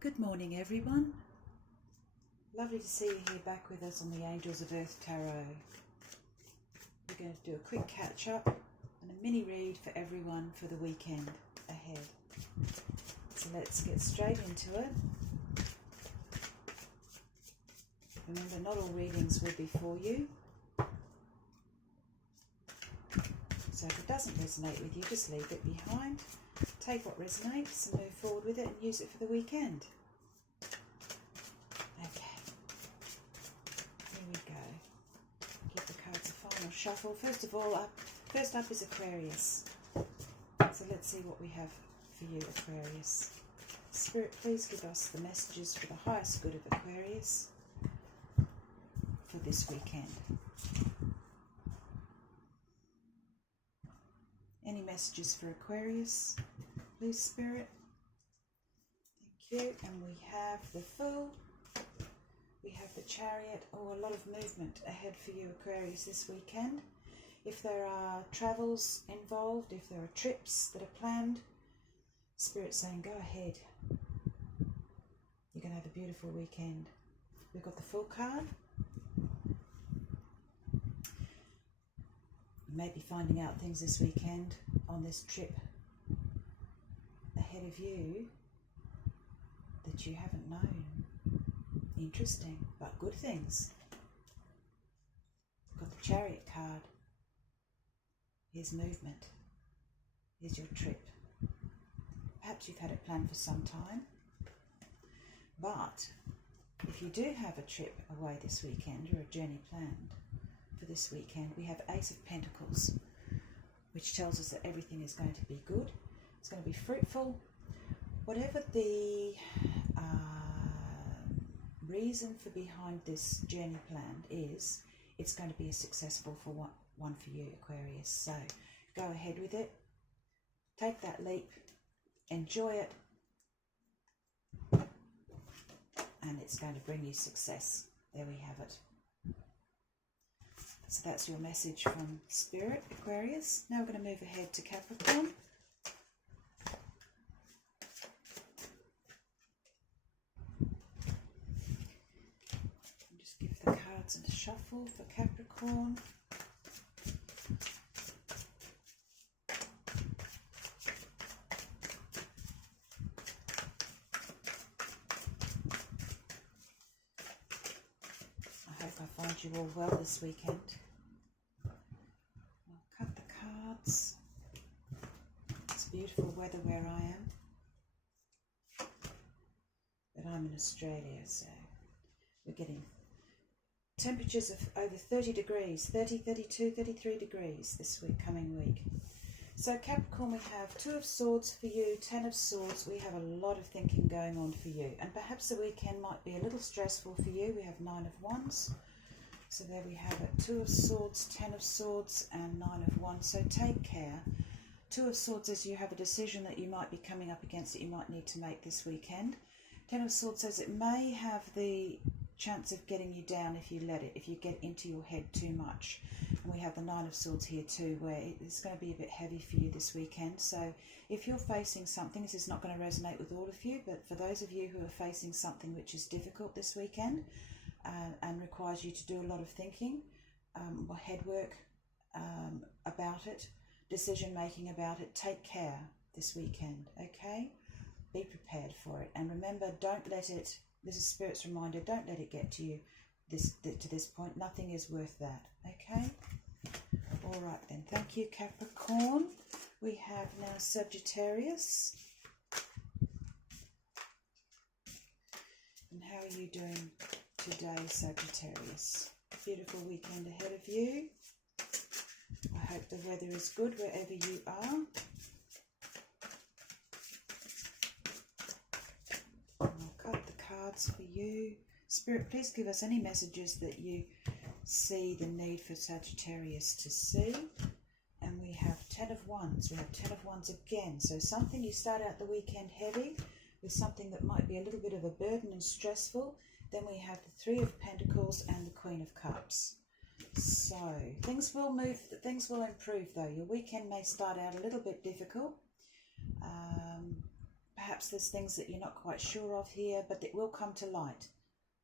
Good morning, everyone. Lovely to see you here back with us on the Angels of Earth Tarot. We're going to do a quick catch up and a mini read for everyone for the weekend ahead. So let's get straight into it. Remember, not all readings will be for you. So if it doesn't resonate with you, just leave it behind. Take what resonates and move forward with it and use it for the weekend. Okay, here we go. Give the cards a final shuffle. First up is Aquarius. So let's see what we have for you, Aquarius. Spirit, please give us the messages for the highest good of Aquarius for this weekend. Any messages for Aquarius, please, Spirit? Thank you. And we have the Fool. We have the Chariot. Oh, a lot of movement ahead for you, Aquarius, this weekend. If there are travels involved, if there are trips that are planned, Spirit's saying go ahead. You're going to have a beautiful weekend. We've got the Fool card. You may be finding out things this weekend on this trip ahead of you that you haven't known. Interesting, but good things. Got the Chariot card. Here's movement. Here's your trip. Perhaps you've had it planned for some time. But if you do have a trip away this weekend or a journey planned for this weekend, we have Ace of Pentacles, which tells us that everything is going to be good. It's going to be fruitful. Whatever the reason for behind this journey plan is, it's going to be a successful one for you, Aquarius. So go ahead with it. Take that leap. Enjoy it. And it's going to bring you success. There we have it. So that's your message from Spirit, Aquarius. Now we're going to move ahead to Capricorn. Just give the cards a shuffle for Capricorn. I hope I find you all well this weekend. I'll cut the cards. It's beautiful weather where I am. But I'm in Australia, so we're getting temperatures of over 30 degrees, 30, 32, 33 degrees this coming week. So Capricorn, we have Two of Swords for you, Ten of Swords. We have a lot of thinking going on for you. And perhaps the weekend might be a little stressful for you. We have Nine of Wands. So there we have it. Two of Swords, Ten of Swords, and Nine of Wands. So take care. Two of Swords says you have a decision that you might be coming up against that you might need to make this weekend. Ten of Swords says it may have the chance of getting you down if you let it, if you get into your head too much. And we have the Nine of Swords here too, where it's going to be a bit heavy for you this weekend. So if you're facing something, this is not going to resonate with all of you, but for those of you who are facing something which is difficult this weekend and requires you to do a lot of thinking, or head work about it, decision making about it, take care this weekend, okay? Be prepared for it. And remember, don't let it, this is Spirit's reminder, don't let it get to you to this point. Nothing is worth that, okay? All right then, thank you, Capricorn. We have now Sagittarius. And how are you doing today, Sagittarius? Beautiful weekend ahead of you. I hope the weather is good wherever you are. For you. Spirit, please give us any messages that you see the need for Sagittarius to see. And we have Ten of Wands. We have Ten of Wands again. So something you start out the weekend heavy with something that might be a little bit of a burden and stressful. Then we have the Three of Pentacles and the Queen of Cups. So things will move, things will improve though. Your weekend may start out a little bit difficult. perhaps there's things that you're not quite sure of here, but it will come to light.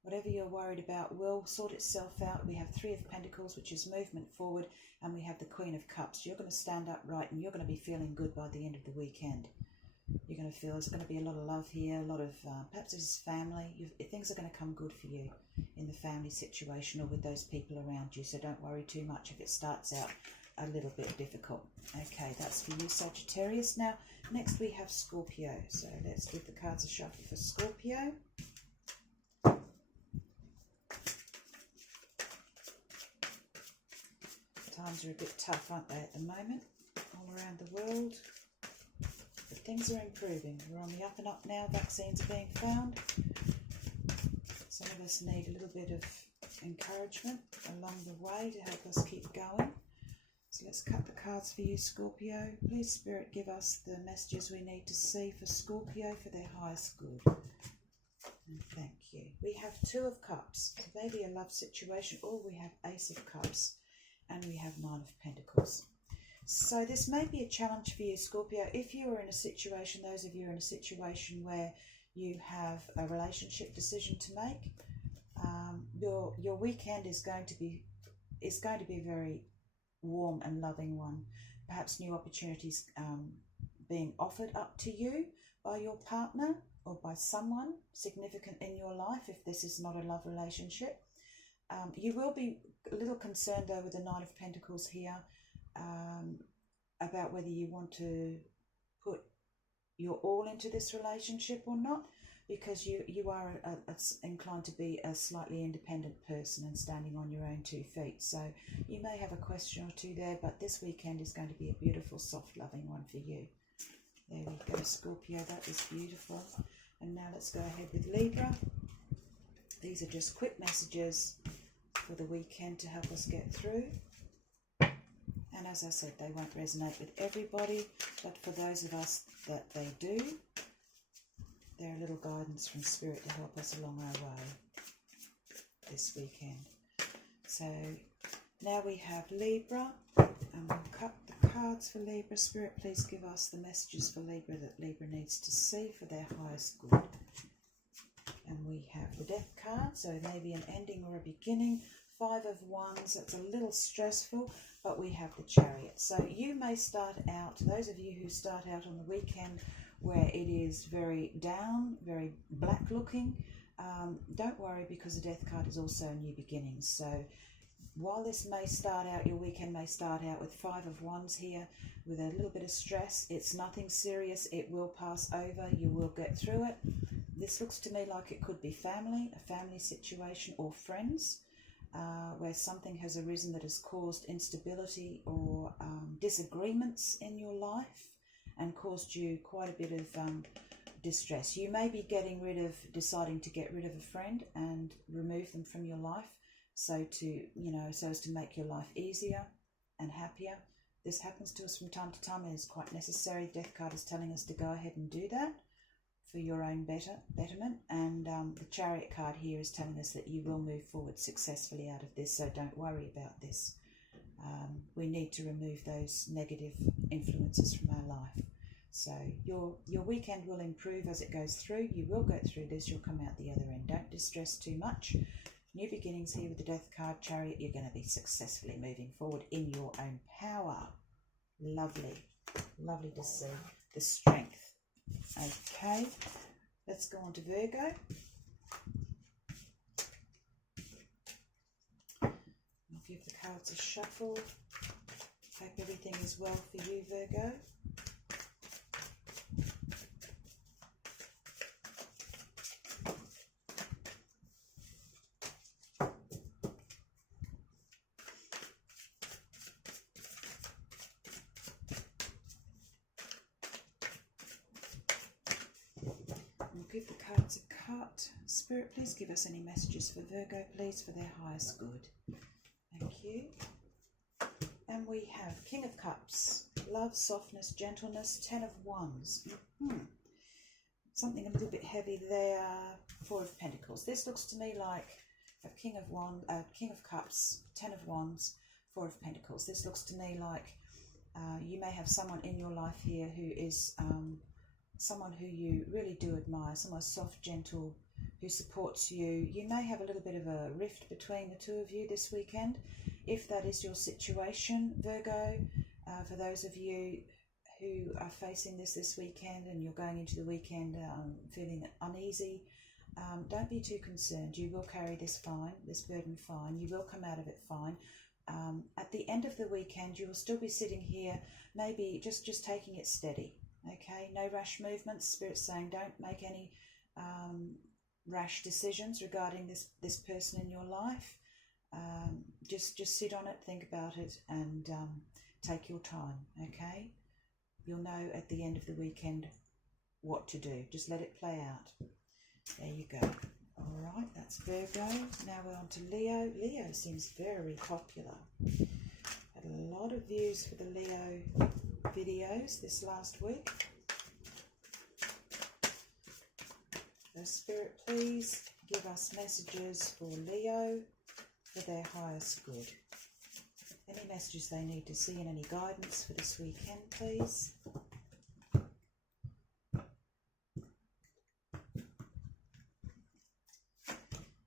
Whatever you're worried about will sort itself out. We have Three of Pentacles, which is movement forward, and we have the Queen of Cups. You're going to stand upright and you're going to be feeling good by the end of the weekend. You're going to feel there's going to be a lot of love here, a lot of, perhaps this is family. Things are going to come good for you in the family situation or with those people around you, so don't worry too much if it starts out a little bit difficult. Okay, that's for you, Sagittarius. Now, next we have Scorpio. So let's give the cards a shuffle for Scorpio. Times are a bit tough, aren't they, at the moment, all around the world. But things are improving. We're on the up and up now. Vaccines are being found. Some of us need a little bit of encouragement along the way to help us keep going. So let's cut the cards for you, Scorpio. Please, Spirit, give us the messages we need to see for Scorpio for their highest good. And thank you. We have Two of Cups. So maybe a love situation, or we have Ace of Cups. And we have Nine of Pentacles. So this may be a challenge for you, Scorpio. If you are in a situation, those of you are in a situation where you have a relationship decision to make, your weekend is going to be a very warm and loving one. Perhaps new opportunities being offered up to you by your partner or by someone significant in your life, if this is not a love relationship. You will be a little concerned though with the Nine of Pentacles here about whether you want to put your all into this relationship or not, because you are inclined to be a slightly independent person and standing on your own 2 feet. So you may have a question or two there, but this weekend is going to be a beautiful, soft, loving one for you. There we go, Scorpio. That is beautiful. And now let's go ahead with Libra. These are just quick messages for the weekend to help us get through. And as I said, they won't resonate with everybody, but for those of us that they do, they're a little guidance from Spirit to help us along our way this weekend. So now we have Libra, and we'll cut the cards for Libra. Spirit, please give us the messages for Libra that Libra needs to see for their highest good. And we have the Death card, so maybe an ending or a beginning. 5 of Wands, that's a little stressful, but we have the Chariot. So you may start out, those of you who start out on the weekend where it is very down, very black looking, don't worry, because the Death card is also a new beginning. So while this may start out, your weekend may start out with 5 of Wands here with a little bit of stress, it's nothing serious, it will pass over, you will get through it. This looks to me like it could be family, a family situation, or friends, where something has arisen that has caused instability or disagreements in your life and caused you quite a bit of distress. You may be deciding to get rid of a friend and remove them from your life, so as to make your life easier and happier. This happens to us from time to time and is quite necessary. Death card is telling us to go ahead and do that for your own betterment, and the Chariot card here is telling us that you will move forward successfully out of this, so don't worry about this. We need to remove those negative influences from our life. So your weekend will improve as it goes through. You will go through this, you'll come out the other end. Don't distress too much. New beginnings here with the Death card, Chariot. You're going to be successfully moving forward in your own power. Lovely, lovely to see the strength. Okay, let's go on to Virgo. I'll give the cards a shuffle. Hope everything is well for you, Virgo. Give the cards a cut. Spirit, please give us any messages for Virgo, please, for their highest good. Thank you. And we have King of Cups, love, softness, gentleness, 10 of Wands. Something a little bit heavy there. 4 of Pentacles. This looks to me like a King of Cups, 10 of Wands, 4 of Pentacles. This looks to me like you may have someone in your life here who is someone who you really do admire, someone soft, gentle, who supports you. You may have a little bit of a rift between the two of you this weekend. If that is your situation, Virgo, for those of you who are facing this weekend and you're going into the weekend feeling uneasy, don't be too concerned. You will carry this burden fine. You will come out of it fine. At the end of the weekend, you will still be sitting here, maybe just taking it steady. Okay, no rash movements. Spirit's saying don't make any rash decisions regarding this person in your life. Just sit on it, think about it, and take your time. Okay, you'll know at the end of the weekend what to do. Just let it play out. There you go. All right, that's Virgo. Now we're on to Leo. Leo seems very popular. Had a lot of views for the Leo videos this last week. So Spirit, please give us messages for Leo for their highest good. Any messages they need to see and any guidance for this weekend, please.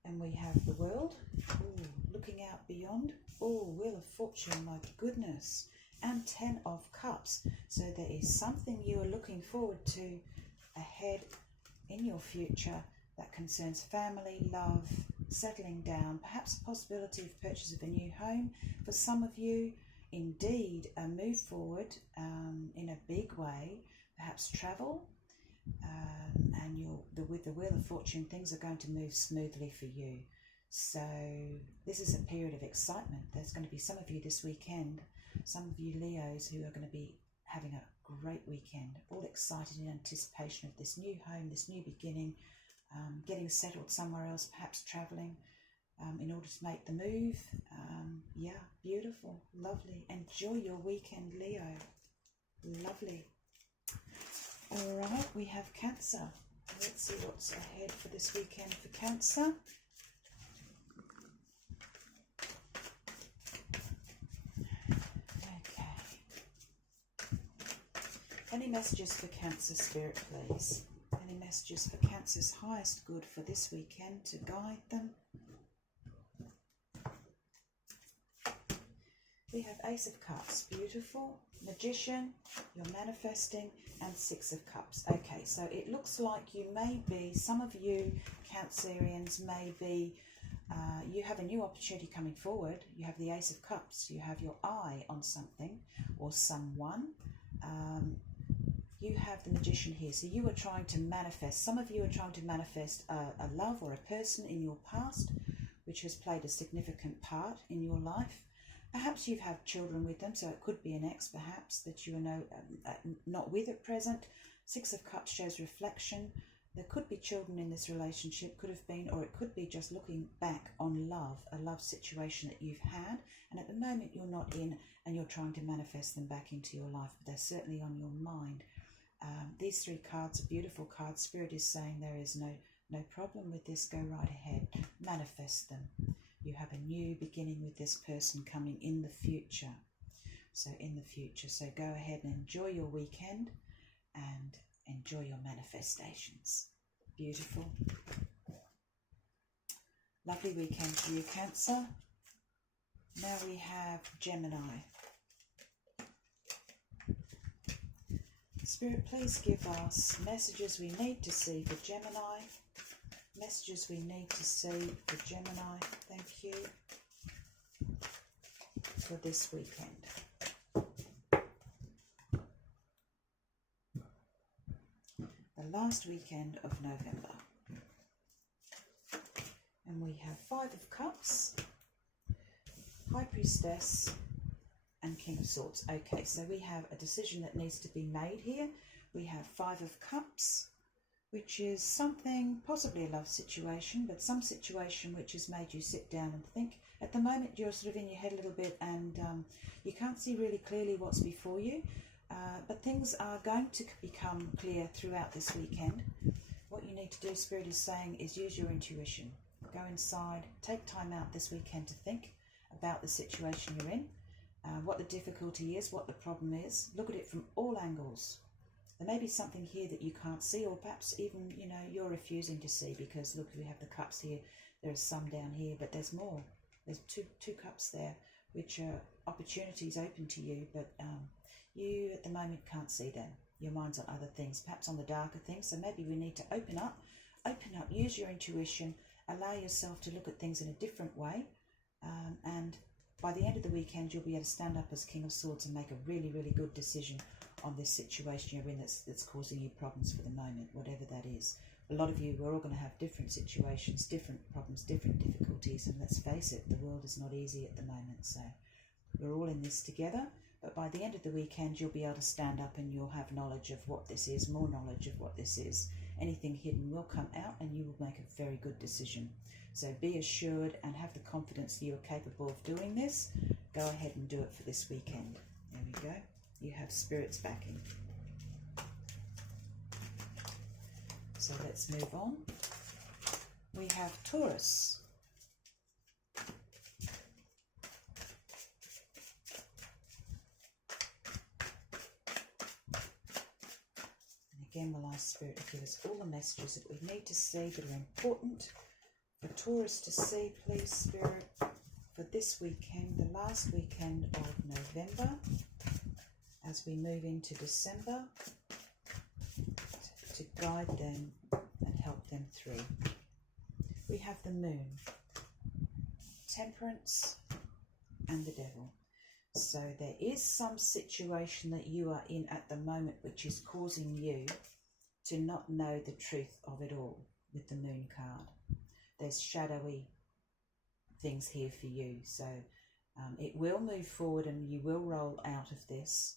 And we have the World. Ooh, looking out beyond. Oh, Wheel of Fortune, my goodness. And 10 of Cups. So there is something you are looking forward to ahead in your future that concerns family, love, settling down, perhaps a possibility of purchase of a new home. For some of you, indeed, a move forward in a big way, perhaps travel. And with the Wheel of Fortune, things are going to move smoothly for you. So this is a period of excitement. There's going to be some of you this weekend, some of you Leos who are going to be having a great weekend, all excited in anticipation of this new home, this new beginning, getting settled somewhere else, perhaps traveling in order to make the move. Yeah, beautiful, lovely. Enjoy your weekend, Leo. Lovely. All right, we have Cancer. Let's see what's ahead for this weekend for Cancer. Okay. Any messages for Cancer, Spirit, please? Any messages for Cancer's highest good for this weekend to guide them? We have Ace of Cups, beautiful. Magician, you're manifesting, and 6 of Cups. Okay, so it looks like you may be, some of you Cancerians may be, you have a new opportunity coming forward. You have the Ace of Cups. You have your eye on something or someone. You have the Magician here. So you are trying to manifest, some of you are trying to manifest a love or a person in your past which has played a significant part in your life. Perhaps you've had children with them, so it could be an ex perhaps that you are not with at present. 6 of Cups shows reflection. There could be children in this relationship, could have been, or it could be just looking back on love, a love situation that you've had, and at the moment you're not in and you're trying to manifest them back into your life, but they're certainly on your mind. These 3 cards are beautiful cards. Spirit is saying there is no problem with this. Go right ahead, manifest them. You have a new beginning with this person coming in the future. So in the future. So go ahead and enjoy your weekend and enjoy your manifestations. Beautiful. Lovely weekend for you, Cancer. Now we have Gemini. Spirit, please give us messages we need to see for Gemini. Messages we need to see for Gemini, thank you, for this weekend. The last weekend of November. And we have 5 of Cups, High Priestess, and King of Swords. Okay, so we have a decision that needs to be made here. We have 5 of Cups, which is something, possibly a love situation, but some situation which has made you sit down and think. At the moment, you're sort of in your head a little bit and you can't see really clearly what's before you, but things are going to become clear throughout this weekend. What you need to do, Spirit is saying, is use your intuition. Go inside, take time out this weekend to think about the situation you're in, what the difficulty is, what the problem is. Look at it from all angles. There may be something here that you can't see, or perhaps even, you know, you're refusing to see, because look, we have the cups here. There are some down here, but there's more. There's two cups there, which are opportunities open to you, but you at the moment can't see them. Your mind's on other things, perhaps on the darker things. So maybe we need to open up, use your intuition, allow yourself to look at things in a different way, and by the end of the weekend, you'll be able to stand up as King of Swords and make a really, really good decision on this situation you're in that's causing you problems for the moment, whatever that is. A lot of you, we're all going to have different situations, different problems, different difficulties, and let's face it, the world is not easy at the moment, so we're all in this together. But by the end of the weekend, you'll be able to stand up and you'll have knowledge of what this is, more knowledge of what this is. Anything hidden will come out and you will make a very good decision. So be assured and have the confidence that you are capable of doing this. Go ahead and do it for this weekend. There we go. You have Spirit's backing. So let's move on. We have Taurus. Again, will ask Spirit to give us all the messages that we need to see that are important for Taurus to see, please, Spirit, for this weekend, the last weekend of November, as we move into December, to guide them and help them through. We have the Moon, Temperance, and the Devil. So there is some situation that you are in at the moment which is causing you to not know the truth of it all with the Moon card. There's shadowy things here for you. So it will move forward and you will roll out of this.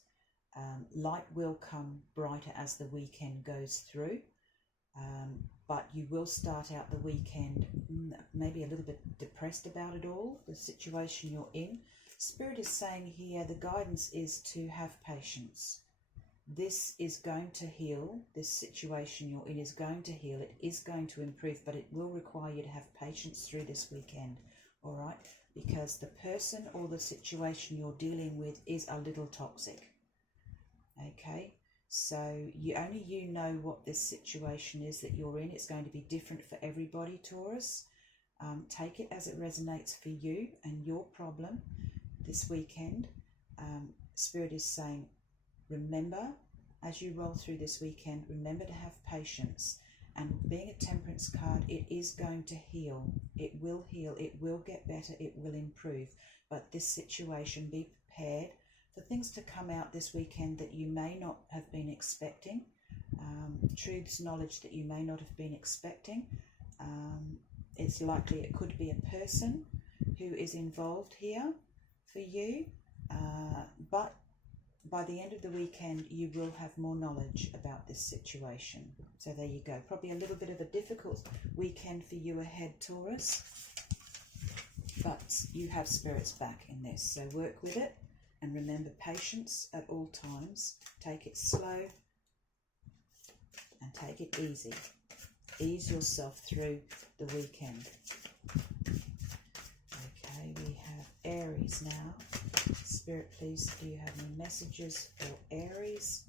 Light will come brighter as the weekend goes through. But you will start out the weekend maybe a little bit depressed about it all, the situation you're in. Spirit is saying here the guidance is to have patience. This is going to heal. This situation you're in is going to heal. It is going to improve, but it will require you to have patience through this weekend, all right? Because the person or the situation you're dealing with is a little toxic, okay? So only you know what this situation is that you're in. It's going to be different for everybody, Taurus. Take it as it resonates for you and your problem this weekend. Spirit is saying, remember, as you roll through this weekend, remember to have patience. And being a Temperance card, it is going to heal. It will heal. It will get better. It will improve. But this situation, be prepared for things to come out this weekend that you may not have been expecting. Truths, knowledge that you may not have been expecting. It's likely it could be a person who is involved here for you. But by the end of the weekend, you will have more knowledge about this situation. So there you go. Probably a little bit of a difficult weekend for you ahead, Taurus. But you have Spirit's back in this. So work with it. And remember, patience at all times. Take it slow and take it easy. Ease yourself through the weekend. Okay, we have Aries now. Spirit, please, do you have any messages for Aries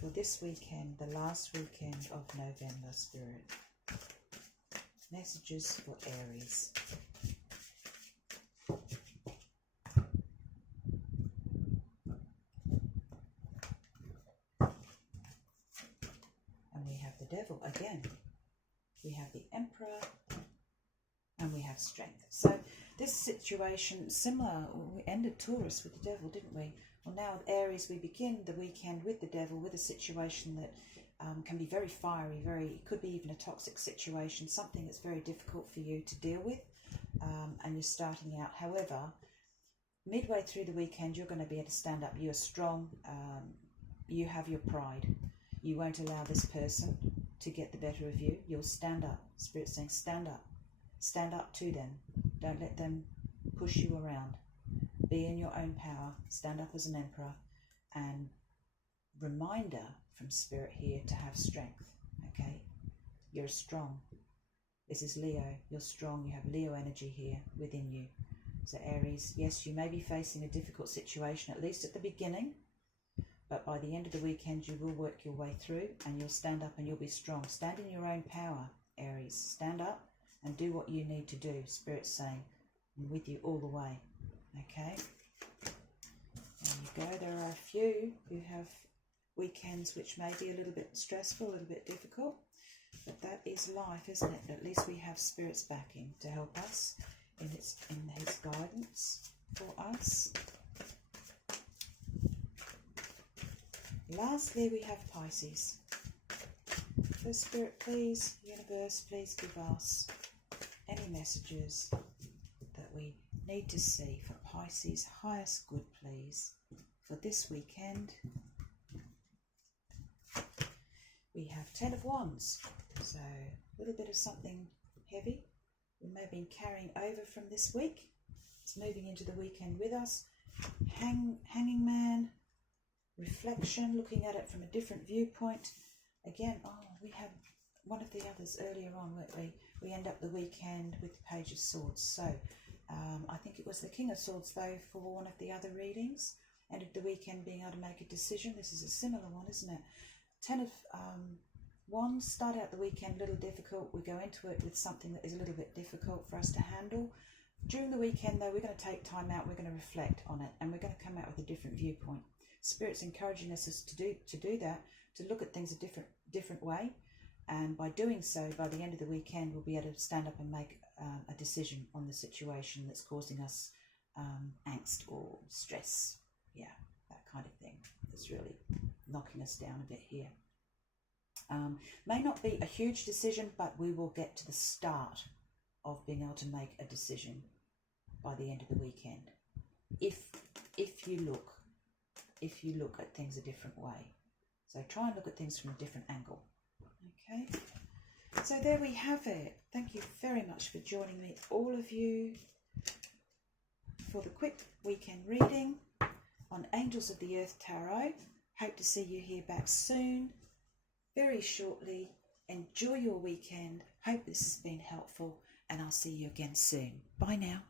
for this weekend, the last weekend of November, Spirit? Messages for Aries. And we have the Devil again. We have the Emperor. And we have Strength. So this situation, similar, we ended Taurus with the Devil, didn't we? Well, now with Aries, we begin the weekend with the Devil, with a situation that can be very fiery, it could be even a toxic situation, something that's very difficult for you to deal with, and you're starting out. However, midway through the weekend, you're going to be able to stand up. You're strong. You have your pride. You won't allow this person to get the better of you. You'll stand up. Spirit's saying, stand up. Stand up to them. Don't let them push you around. Be in your own power. Stand up as an emperor. And reminder from Spirit here to have strength. Okay? You're strong. This is Leo. You're strong. You have Leo energy here within you. So Aries, yes, you may be facing a difficult situation, at least at the beginning. but by the end of the weekend you will work your way through, and you'll stand up and you'll be strong. Stand in your own power, Aries. Stand up and do what you need to do. Spirit's saying, I'm with you all the way. Okay? There you go. There are a few who have weekends which may be a little bit stressful, a little bit difficult, but that is life, isn't it? At least we have Spirit's backing to help us in his guidance for us. Lastly, we have Pisces. So Spirit, please, universe, please give us any messages that we need to see for Pisces' highest good, please, for this weekend. We have 10 of Wands, so a little bit of something heavy we may have been carrying over from this week. It's moving into the weekend with us. Hanging Man, reflection, looking at it from a different viewpoint. Again, we had one of the others earlier on, we end up the weekend with the Page of Swords. So I think it was the King of Swords, though, for one of the other readings. Ended the weekend being able to make a decision. This is a similar one, isn't it? 10 of Wands, start out the weekend a little difficult. We go into it with something that is a little bit difficult for us to handle. During the weekend, though, we're going to take time out, we're going to reflect on it, and we're going to come out with a different viewpoint. Spirit's encouraging us to do that, to look at things a different way, and by doing so, by the end of the weekend, we'll be able to stand up and make a decision on the situation that's causing us angst or stress. Yeah, that kind of thing. That's really knocking us down a bit here. May not be a huge decision, but we will get to the start of being able to make a decision by the end of the weekend. If you look at things a different way. So try and look at things from a different angle. Okay. So there we have it. Thank you very much for joining me, all of you, for the quick weekend reading on Angels of the Earth Tarot. Hope to see you here back soon, very shortly. Enjoy your weekend. Hope this has been helpful, and I'll see you again soon. Bye now.